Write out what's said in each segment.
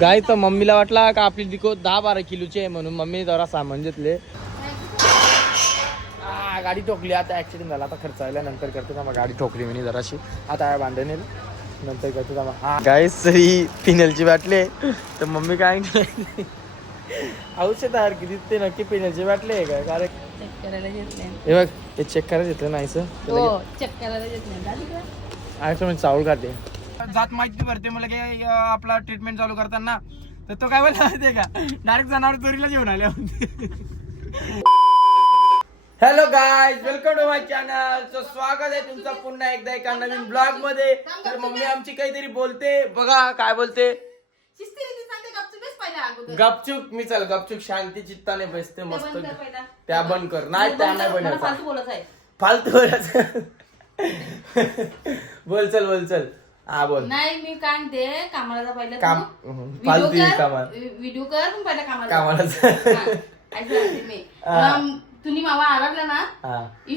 गाय तर मम्मीला वाटला का आपली डिको 10-12 किलोची आहे म्हणून मम्मी जरा सामान घेतले. गाडी ठोकली. आता ऍक्सिडेंट झाला. आता खर्च आला नंतर करते ना. मग गाडी ठोकली मी जराशी. आता बांधणे नंतर करते ना. हा गाईस ही पिनलची बाटली तर मम्मी काय औषध आहार किती ते नक्की पिण्याचे बाटले आहे का? कारण चेक करायला घेतले. हे बघ हे चेक करायला घेतलं नाही सर. हो चेक करायला घेतले. आयसो मी चावल काढते. जात माहिती भरते मला की आपला ट्रीटमेंट चालू करताना तर तो काय बोलला माहितीये का? डायरेक्ट जनावर चोरीला घेऊन आले. Hello guys, welcome to my channel. So स्वागत आहे तुमचं पुन्हा एकदा एका नवीन ब्लॉग मध्ये. तर मम्मी आमची काहीतरी बोलते बघा. काय बोलते? गपचूप. मी चल गपचूप शांती चित्ताने बसते मस्त. त्या बंद कर. नाही त्या नाही बनवायचं. फालतू बोलायचं. बोल चल. हा बोल. नाही मी काय म्हणते कामाला पहिला काम फालतू कामाला व्हिडिओ कर पण पहिला कामाला तुम्ही मावा आराधला ना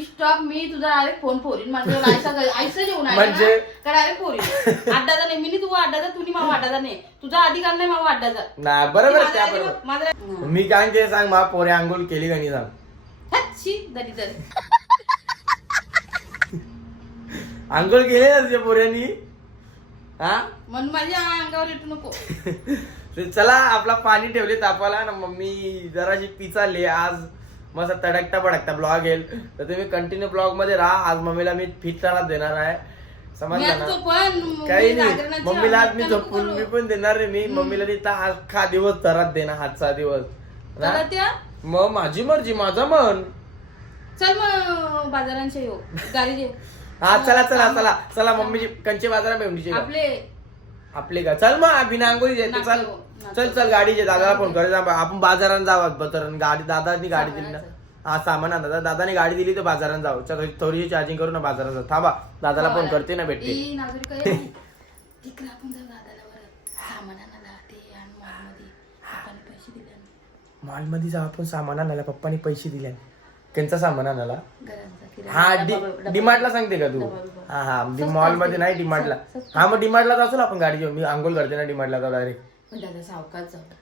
स्टॉप. मी तुझा डायरेक्ट फोन फोरीन. माझं आयसं जेवण आहे म्हणजे का डायरेक्ट फोरीन. अड्डाचा नाही मी. तू अड्डाचा तुम्ही मावा अड्डाचा नाही. तुझा अधिकार नाही मावा अड्डाचा. नाही बरोबर. मी काय ते सांग मा पोरे आंघोळ केली का नाही सांग. आंघोळ केली ना तुझ्या पोऱ्यांनी? हा म्हणून माझ्या अंगावर येतो नको. चला आपला पाणी ठेवले तापाला ना. मम्मी जराशी पिचाले आज. मस्त तडकता पडकता ब्लॉग येईल तर तुम्ही कंटिन्यू ब्लॉग मध्ये राहा. आज मम्मीला मी फिट त्रास देणार आहे. समजलं ना? काही नाही. मम्मीला आज मी झोपून मी पण देणार रे. मी मम्मीला तिथं अख्खा दिवस त्रास देणार. हातचा दिवस. मग माझी मर्जी माझा मन. चल मग बाजारांच्या येऊ गाडी जेव. हा चला मम्मीची कंचे बाजारा भेंडीचे आपले का. चल मग बिना आंघोळी जायचं. चल गाडीचे दादाला फोन करायचा. आपण बाजारात जावं. गाडी दादानी गाडी दिली ना. हा सामान आणा. दादाने गाडी दिली तर बाजारात जाऊ. चल थोडीशी चार्जिंग करू ना. बाजारात जाऊ. थांबा दादाला फोन करते ना. भेटते मॉल मध्ये जाऊ आपण. सामान आणायला पप्पानी पैसे दिले. त्यांचा सामान आणायला. हा डीमार्टला सांगते का तू? हा मॉल मध्ये नाही डीमार्टला. हा मग डीमार्टला जाऊ ना आपण. गाडी घेऊन मी आंघोळ करते ना. डीमार्टला जाऊ डायरेक्ट.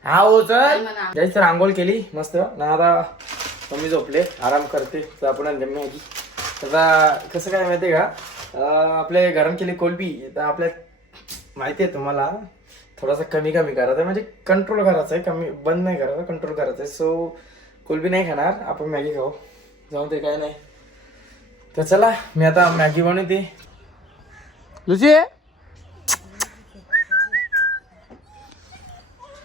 हा हो चल. जायच तर आंघोळ केली मस्त ना. आता मम्मी झोपले आराम करते. आपण आता कसं काय माहितीये का? आपल्या घरात केली कोलबी. तर आपल्या माहिती आहे तुम्हाला थोडासा कमी करायचा. म्हणजे कंट्रोल करायचं आहे. कमी बंद नाही करायचं. कंट्रोल करायचं आहे. सो कोलबी नाही खाणार आपण. मॅगी खाऊ. जाऊ ते काय नाही. तर चला मी आता मॅगी बनवते. लुची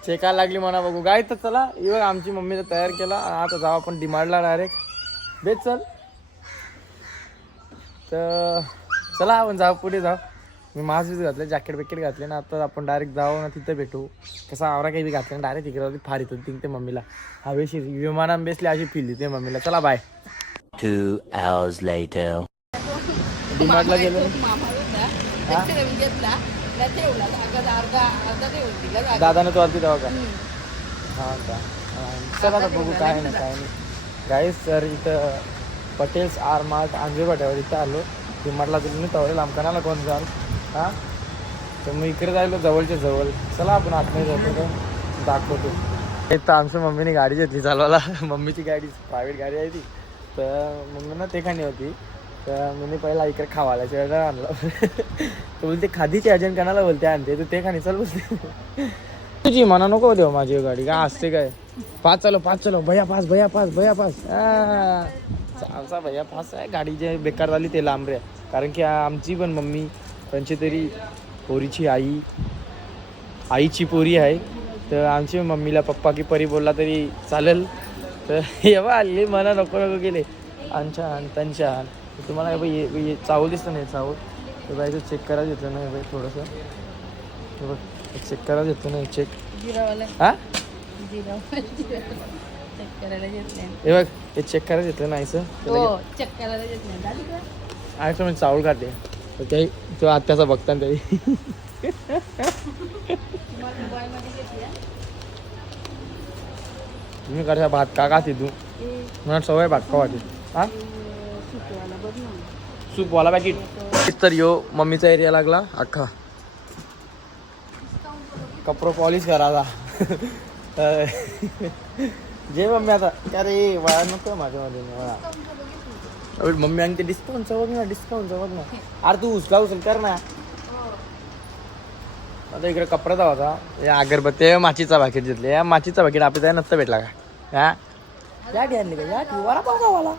चेकायला लागली म्हणा बघू गाय. तर चला बघ आमची मम्मीने तयार केला. आता जाऊ आपण डिमांडला डायरेक्ट. बेच चल. तर चला आपण जाऊ पुढे जाऊ. मी मास्क बीस घातले. जॅकेट बिकेट घातले ना. आता आपण डायरेक्ट जाऊ ना. तिथं भेटू. कसा आवरा काही बी घातलं ना डायरेक्ट तिकडे फार येतो. तिथे मम्मीला हवेशी विमानात बेसली अशी फील देते मम्मीला. चला बाय. 2 hours later. डिमांडला गेलो. दादाने तो आलती तेव्हा का? हा का. चला आता बघू. काय नाही गाईस. तर इथं पटेल्स आर मार्ट आंबे पाट्यावर इथं आलो. डिमांडला गेलो नाही तवरेल आमकानाला कोण जाल. हा तर मग इकडे जायलो जवळच्या जवळ. चला आपण आतमध्ये जातो का दाखवतो. एक तर आमच्या मम्मीने गाडी घेतली चालवायला. मम्मीची गाडी प्रायव्हेट गाडी आहे ती. तर मम्मी ना ते खाणी होती. तर मी पहिला इकडे खावायला शेअर आणलं. तर बोलते खादीची अजून कणाला बोलते आणते. तर ते खाणी चल बोलते. तुझी म्हणा नको देऊ माझी गाडी काय असते काय. पाच चलो भैया पास चालसा भैया पास आहे. गाडी जे बेकार झाली ते लांब रे. कारण की आमची पण मम्मी त्यांची तरी पोरीची आईची पोरी आहे. तर आमची मम्मीला पप्पा की परी बोलला तरी चालेल. तर एव्हा आली म्हणा नको गेले. छान छान. तुम्हाला बाई चावल दिसतं नाही चावल. तर बाई चेक करायला घेतलं नाही बाई थोडंसं. चेक करायला घेतो नाही. चेक हा हे बघ हे चेक करायला घेतलं नाही सर. चेक करायला घेतले. आयसो मी चावल काढते. तर काही तो आत्याचा बघता तरी. तुम्ही करता भात का खाते तू? मला सवय भात का वाटे. हा सूपवाला पॅकेट. तर यो मम्मीचा एरिया लागला अख्खा. कपडो पॉलिश करायला जे मम्मी आता अरे वळा नको माझ्यामध्ये वळा मम्मी आणि ते डिस्काउंटचं बघ ना डिस्काउंटचं बघ ना अरे तू उचल कर ना आता इकडे कपडा धावाचा या अगरबत्ती माचीचा पाकिट घेतले या माचीचा पाकिट आपल्या नसतं भेटला का हा गाडी आणली का या वडा पाव गावाला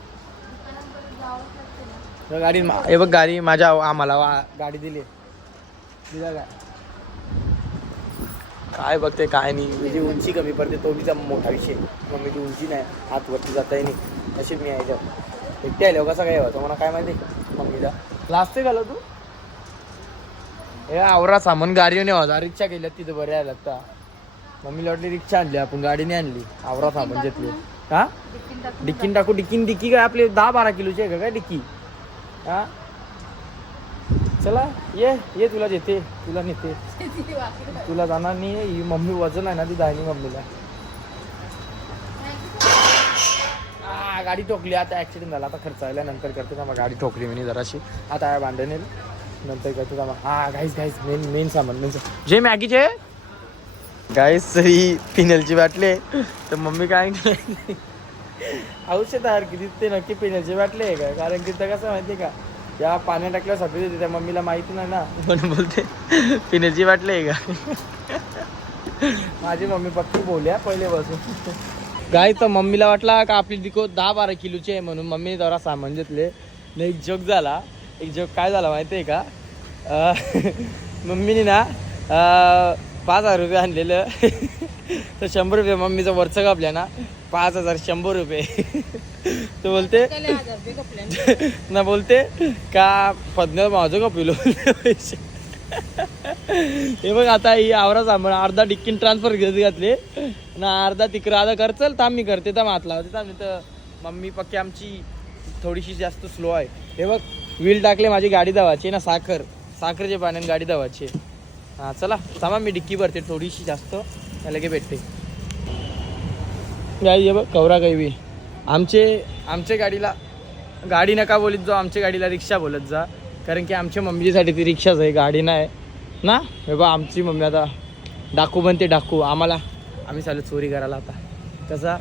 गाडी हे बघ गाडी माझ्या आम्हाला गाडी दिली दिला काय बघते काय नाही म्हणजे उंची कमी पडते तो बीचा मोठा विषय मम्मीची उंची नाही हात वरती जाताही नाही अशी मी यायच्या एकटे आले कसा काय होतं मला काय माहिती मम्मीला लाजते घाल तू हे आवरा सामान गाडीने होता रिक्षा केल्या तिथं बरे आला आता मम्मीला वाटली रिक्षा आणली आपण गाडीने आणली आवरा सामान घेतली हा डिक्कीन टाकू डिक्की काय आपले 10-12 किलोची आहे का काय डिक्की हा चला ये तुला देते तुला नेते तुला जाणार नाही ही मम्मी वजन आहे ना ती जायनी मम्मीला गाडी ठोकली आता ऍक्सिडेंट झाला आता खर्च आला नंतर करते ना मग गाडी ठोकली मी जराशी आता भांडण येईल नंतर करते ना हा गाईस मेन सामान जे मॅगीचे गाईस ही पिनलची बाटली तर मम्मी काय औषध आहे किती ते नक्की पिण्याची बाटली आहे का कारण की तर कसं माहिती का या पाण्यात टाकल्यासाठी देते त्या मम्मीला माहिती नाही ना म्हणून बोलते पिण्याची बाटली आहे का माझी मम्मी पक्की बोलल्या पहिले बसून गाय तर मम्मीला वाटला का आपली डिको 10-12 किलोची आहे म्हणून मम्मीने जरा सामान घेतले नाही एक जोक झाला एक जोक काय झाला माहिती आहे का मम्मीने ना 5,000 रुपये आणलेलं तर 100 रुपये मम्मीचं वरचं कापल्या ना 5,100 रुपये तो बोलते ना बोलते का पद्म माझं कपिलो पैसे हे बघ आता ही आवरा सामान अर्धा डिक्कीन ट्रान्सफर घातले ना अर्धा तिकडं अर्धा कर चल थांब मी करते तर हात लावते थांब तर मम्मी पक्की आमची थोडीशी जास्त स्लो आहे हे बघ व्हील टाकले माझी गाडी धावायची ना साखरचे पाण्याने गाडी धावायची हां चला थांबा मी डिक्की भरते थोडीशी जास्त लगे भेटते गाडी बघ कवरा काही आमच्या गाडीला गाडी नका बोलीत जो आमच्या गाडीला रिक्षा बोलत जा कारण की आमच्या मम्मीसाठी ती रिक्षाच आहे गाडी नाही ना हे बघ आमची मम्मी आता डाकू बनते डाकू आम्ही चालू चोरी करायला आता कसा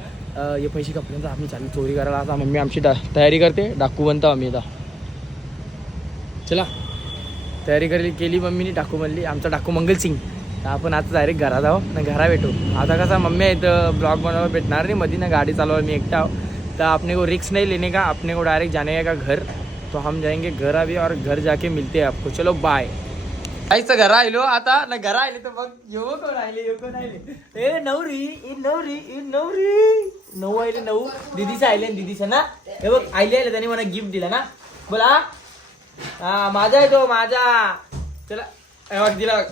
हे पैसे कपड्यांचा आम्ही चालू चोरी करायला आता मम्मी आमची तयारी करते डाकू बनतो आम्ही आता चला तयारी केली मम्मीने डाकू बनली आमचा डाकू मंगल सिंग तर आपण आता डायरेक्ट घरात जाऊ ना घरा भेटू आता कसा मम्मी आहे तर ब्लॉग बनवायला भेटणार नाही मध्ये ना गाडी चालवायला मी एकटा तो अपने को रिक्स नहीं लेने का अपने को डायरेक्ट जाने का घर तो हम जाएंगे घर अभी और घर जाके मिलते हैं आपको चलो बाय ऐसा घर आयलो आता ना घर आयले तर बघ यो कोण आयले ए नवरी नऊ आयले 9 दीदीचा आयले दीदीचा ना हे बघ आयले त्याने मला गिफ्ट दिला ना बोला हा माझा आहे तो माझा चला बघ दिला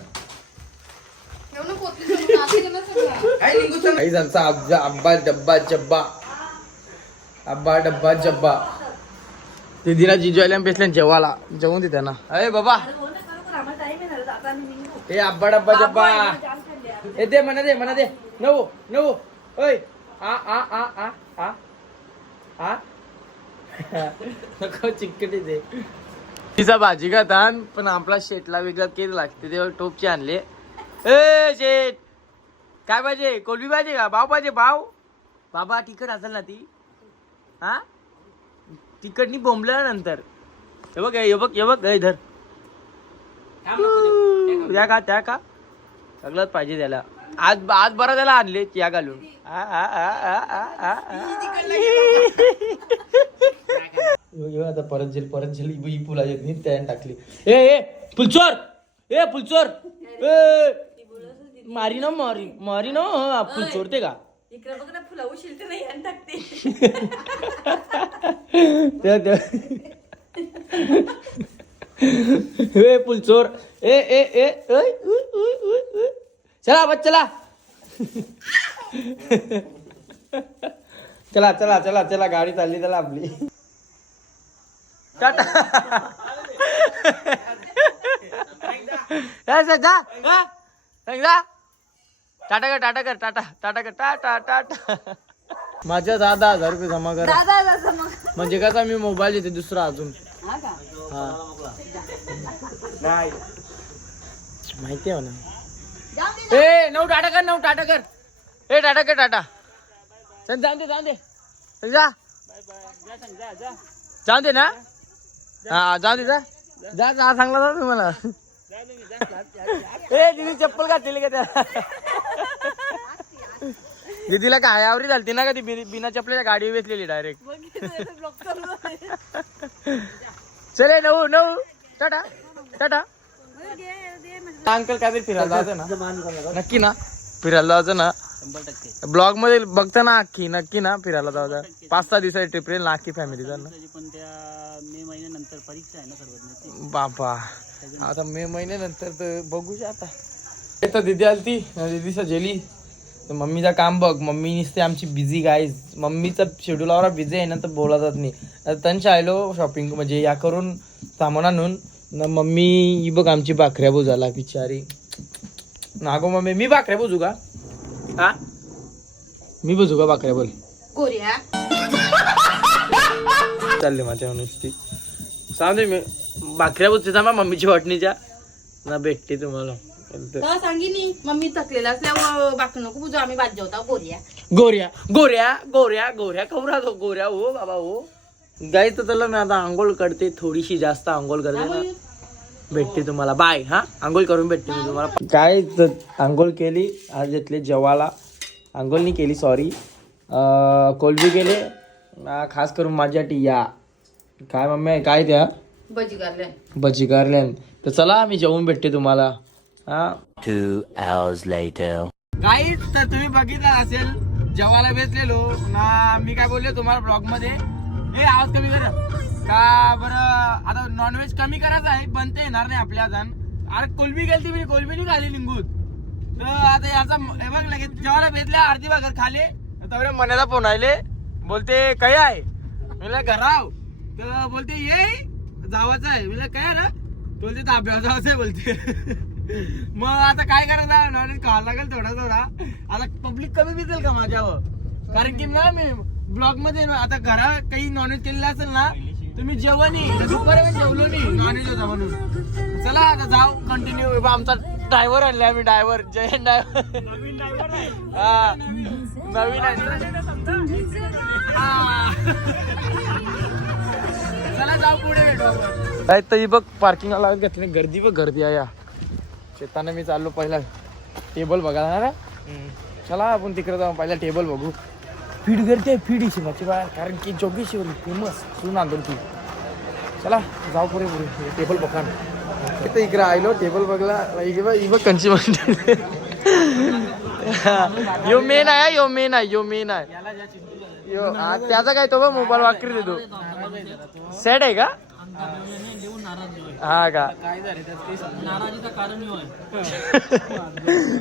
अब्बा डब्बा जब्बा दीदीला जिजवायला पेसल्या जेवाला जेवून दे त्यांना अरे बाबा हे अब्बा डब्बा जब्बा हे दे म्हणा दे नऊ ओय आ नको चिकटी दे तिचा भाजी का ताण पण आपला शेटला वेगळा केक लागते तेव्हा टोपचे आणले ए शेट काय पाहिजे कोलबी पाहिजे का भाव पाहिजे भाव बाबा तिखट असेल ना ती हा तिकडनी बोंबल्या नंतर हे बघ इधर त्या का सगळंच पाहिजे त्याला आज बरं त्याला आणले त्या घालून आता परत झेल पुला येत नाही त्याने टाकली ए फुलचोर मारी ना फुलचोर ते का इकडे बघ ना फुला उशील नाही आणि टाकते हे फुलचोर चला बच चला गाडी चालली त्याला आपली टाटा टाटा कर माझ्या 10,000 रुपये जमा कर म्हणजे कसा मी मोबाईल येते दुसरा अजून हा नाही माहिती आहे ना ए नऊ टाटा कर ए टाटा कर टाटा चल जाऊन दे चल जा जाऊन दे ना हा जाऊन दे जा सांगला ना तुम्हाला ए दिदी चप्पल घातलेली का त्या दीदीला काय आवरी झालती ना का ती बिना चपलेच्या गाडी वेचलेली डायरेक्ट चले नऊ टाटा अंकल काय फिरायला जायचं ना नक्की ना फिरायला जायचं ना 100% ब्लॉग मध्ये बघता ना नक्की ना फिरायला जायचं 5-6 दिवसाची ट्रिप रेल ना अख्खी फॅमिली ना पण त्या मे महिन्यानंतर परीक्षा आहे ना सर्वांची बापा आता मे महिन्यानंतर तर बघू आता तर दीदी आलती दीदीचा जेली मम्मीचं काम बघ मम्मी नुसते आमची बिझी गाईज मम्मीचं शेड्यूलवर बिझी आहे ना तर बोलतच नाही त्यांच्या आलो शॉपिंग म्हणजे या करून सामान आणून ना मम्मी ही बघ आमची भाकऱ्या बुजाला बिचारी नागो मम्मी मी भाकऱ्या बुजू का हा मी बुजू का भाकऱ्या बोल कोरिया चालले माझ्या नुसती सांगते मी भाकऱ्या बुजते थांबा मम्मीची वाटणीच्या ना भेटते तुम्हाला तर सांगिनी मम्मी थकलेला असल्यावर बाकी नको बुजू आम्ही भात जेवता गोऱ्या कवरा तो गोऱ्या हो बाबा हो गाई तर चला मी आता आंघोळ करते थोडीशी जास्त आंघोळ करते ना भेटते तुम्हाला बाय हा आंघोळ करून भेटते मी तुम्हाला काय आंघोळ केली आज घेतले जेवाला आंघोळ नाही केली सॉरी कोलबी केले खास करून माझ्यासाठी या काय मम्मी काय त्या भजी कारल्यान तर चला मी जेवून भेटते तुम्हाला 2 hours later. गाईज तर तुम्ही बघितलं असेल जेवायला बेसलेलो ना मी काय बोललो तुम्हाला ब्लॉग मध्ये हे आवाज कमी करा का बरं आता नॉनव्हेज कमी करायचं आहे बनते येणार नाही आपल्या हातान अरे कोलबी गेलती मी कोलबी नाही खाली लिंगूत तर आता याचा हे बघ लगेच जेवायला बेसल्या अर्धी भाकर खाले तर मनाला फोन आले बोलते काय आहे म्हणलं घराव तर बोलते ये जावाचं आहे म्हणलं काय रे बोलते ताब्यावर जायचं आहे बोलते मग आता काय करायचं नॉनव्हेज खायला लागेल थोडा आता पब्लिक कमी बिसेल का माझ्यावर कारण की ना मी ब्लॉग मध्ये आता घरात काही नॉनव्हेज केलेलं असेल ना तुम्ही जेवणी दुपारी जेवलो नाही नॉनव्हेज होता म्हणून चला आता जाऊ कंटिन्यू आमचा ड्रायव्हर आणला आम्ही ड्रायव्हर जयंत ड्रायव्हर हा नवीन आहे चला जाऊ पुढे भेटू तर बघ पार्किंगला लागत घेतली गर्दी बघ गर्दी आहे या शेताने मी चाललो पहिला टेबल बघायला ना चला आपण तिकडे जाऊ पहिला टेबल बघू फीड करते फीड शिवाची बाहेर कारण की जोगी शिवली फेमस सुन आंदोल ती चला जाऊ पुढे टेबल बघा तिथं इकडे आलो टेबल बघला बघ कंची म्हणते यो मेन आहे यो त्याचा काय तो बघ मोबाईल वाकरी देतो सेट आहे का हा का नाराजीचं कारण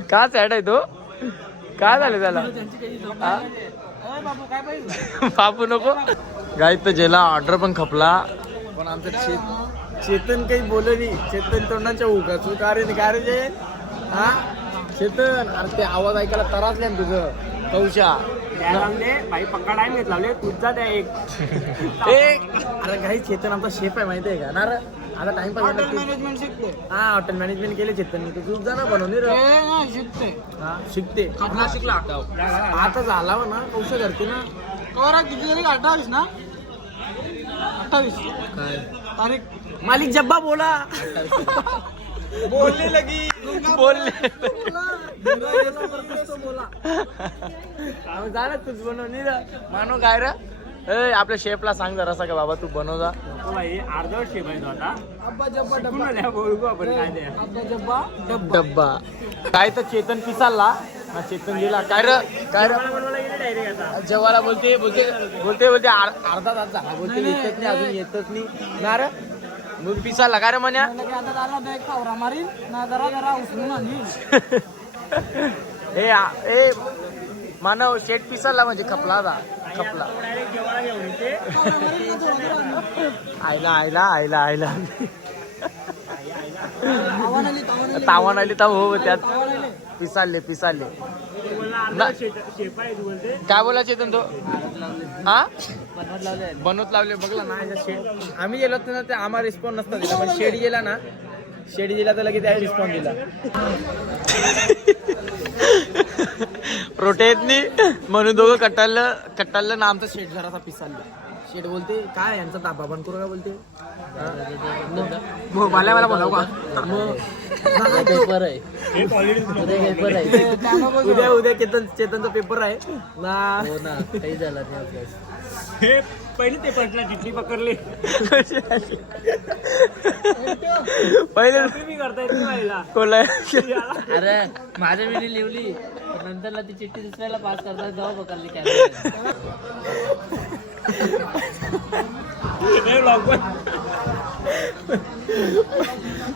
का सॅड आहे तो काय झालं त्याला बापू नको गाई तर जेला ऑर्डर पण खपला पण आमचं चेतन काही बोललं नाही चेतन तोंडाच्या उगाच काय रे जे हा चेतन अरे ते आवाज ऐकायला त्रासले ना तुझं कौशा भाई पक्का टाइम घेतला तुझा त्या एक अरे काही चेतन आमचा शेफ आहे माहिती आहे का ना आता टाइम पास मॅनेजमेंट शिकते हा हॉटेल मॅनेजमेंट केले चेतन तू तुझा ना बनवणे शिकते शिकला आता झाला ना कौशा करते ना करा किती तरी 28 ना 28 काय तारीख मालिक जब्बा बोला बोलने लगी बोलने जा तुझ बनवणी मानो काय रे ए आपल्या शेफला सांग जरा का बाबा तू बनव जा अर्धवट शेप आहे तो आता अब्बा जब्बा डब्बा डब्बा काय तर चेतन पिसाला चेतन गेला काय रे जेवायला बोलते अर्धा तास झाला बोलते येतच नाही अजून येतच नाही ना रे मग पिसाला काय रे म्हण्या ए मानव शेट पिसाला म्हणजे खपला आयला तावान आली तर हो त्यात पिसाले काय बोला चेतन तो हा बनवत लावले बघला ना शेड आम्ही गेलो ना ते आम्हाला रिस्पॉन्स नसता दिला पण शेड गेला ना शेड दिला तर लगेच त्याने रिस्पॉन्स दिला. रोटेतनी म्हणून दोघं कट्टाललं ना आमचं शेड जरासा पिसालला. शेड बोलते काय यांचा ताबा बंद करू का बोलते. मला बोलाव का पेपर आहे उद्या चेतनचा पेपर आहे ना. काही झाला पहिले ते पटला चिठ्ठी पकडली पहिले मी करता येत नाही कोला. अरे माझ्या वेळी लिवली नंतरला ती चिठ्ठी दुसऱ्याला पास करतात जाऊ पकडली कॅमेरा.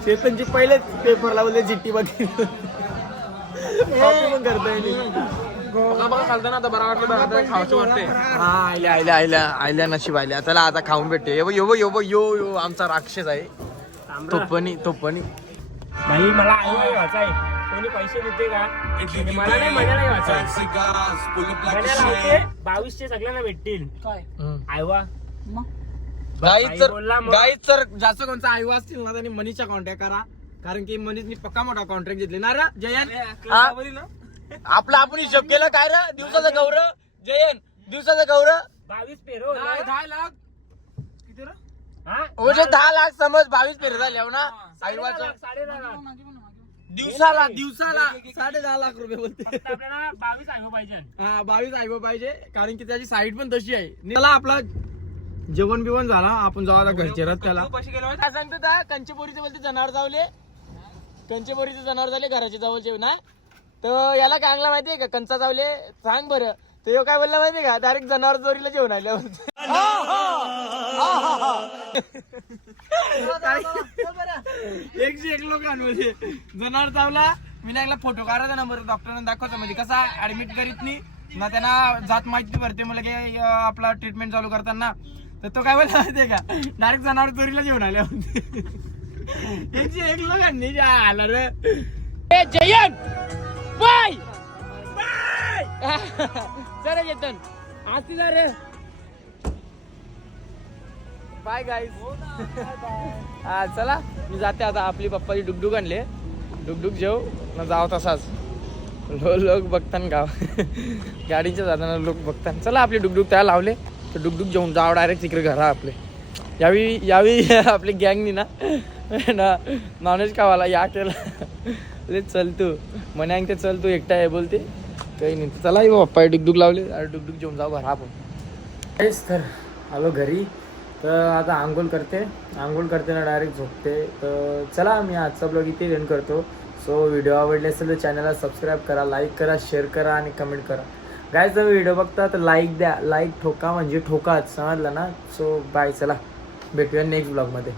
चेतनची पहिलेच पेपर लावले चिठ्ठी बघितली पण करता आयल्या नशीब आयल्या. चला आता खाऊन भेटते. यो आमचा राक्षस आहे तोपणी. नाही मला आई वाचाय कोणी पैसे देते का मला नाही म्हणायला वाचाय 2200 सगळ्यांना भेटतील काय आयवा. गाईच जर जास्त कोणता आयवा असतील ना त्यांनी मनीषचा कॉन्टॅक्ट करा कारण की मनीषनी पक्का मोठा कॉन्ट्रॅक्ट घेतले ना रे जयन. आपला आपण हिशोब केला काय रे दिवसाचा गौरव जयन दिवसाचा गौरव 22 पेरो 10 लाख किती रे 10 लाख समज 22 पेर झाले हो ना आईवाचा 10.5 लाख दिवसाला 10.5 लाख रुपये बोलते. आपल्याला 22 आयो पाहिजे. हा 22 आयवं पाहिजे कारण की त्याची साईड पण तशी आहे. त्याला आपला जेवण बिवण झाला आपण जाऊ आता घरचे रथ त्याला काय सांगतो त्या कंचेपोरीचे बोलते जनावर जावले कंचेपोरीचे जनावर झाले घराचे जवळचे ना. तर याला काय आणला माहितीये का कंचा जावले सांग बरं. तो काय बोलला माहितीये का डायरेक्ट जनावर चोरीला जेवण आले. एकशे एक लोकांमध्ये जनावर चावला. मी ना फोटो काढायचा नंबर डॉक्टरांना दाखवायचा म्हणजे कसा ऍडमिट करीत नाही ना त्यांना जात माहिती भरते मला की आपला ट्रीटमेंट चालू करताना. तर तो काय बोलला माहितीये का डायरेक्ट जनावर चोरीला जेवण आले होते. एकशे एक लोकांनी आला रे जयन बाय चला येतन आती जा रे बाय गाईज. हा चला मी जाते आता. आपली पप्पाची डुगडुग आणले डुगडुग जेव ना जाव तसाच लोक बघतान गाव गाडीच्या जाताना लोक बघतान. चला आपली डुगडुग त्याला लावले तर डुगडुग जेवून जाव डायरेक्ट तिकडे घरा आपले. यावी आपली गँगनी ना नॉनव्हेज खावाला या केला चल तू म्हणे ते चल तू एकटा आहे बोलते काही नाही. चला पप्पा डुगडुग लावले डुगडुग जेवून जाऊ घरा आपण. तेच तर आलो घरी तर आता आंघोळ करते ना डायरेक्ट झोपते. तर चला मी आजचा ब्लॉग इथे एंड करतो. सो व्हिडिओ आवडले असेल तर चॅनलला सबस्क्राईब करा लाईक करा शेअर करा आणि कमेंट करा. गाईज जर व्हिडिओ बघता तर लाईक द्या. लाईक ठोका म्हणजे ठोकाच समजलं ना. सो बाय चला भेटूया नेक्स्ट ब्लॉगमध्ये.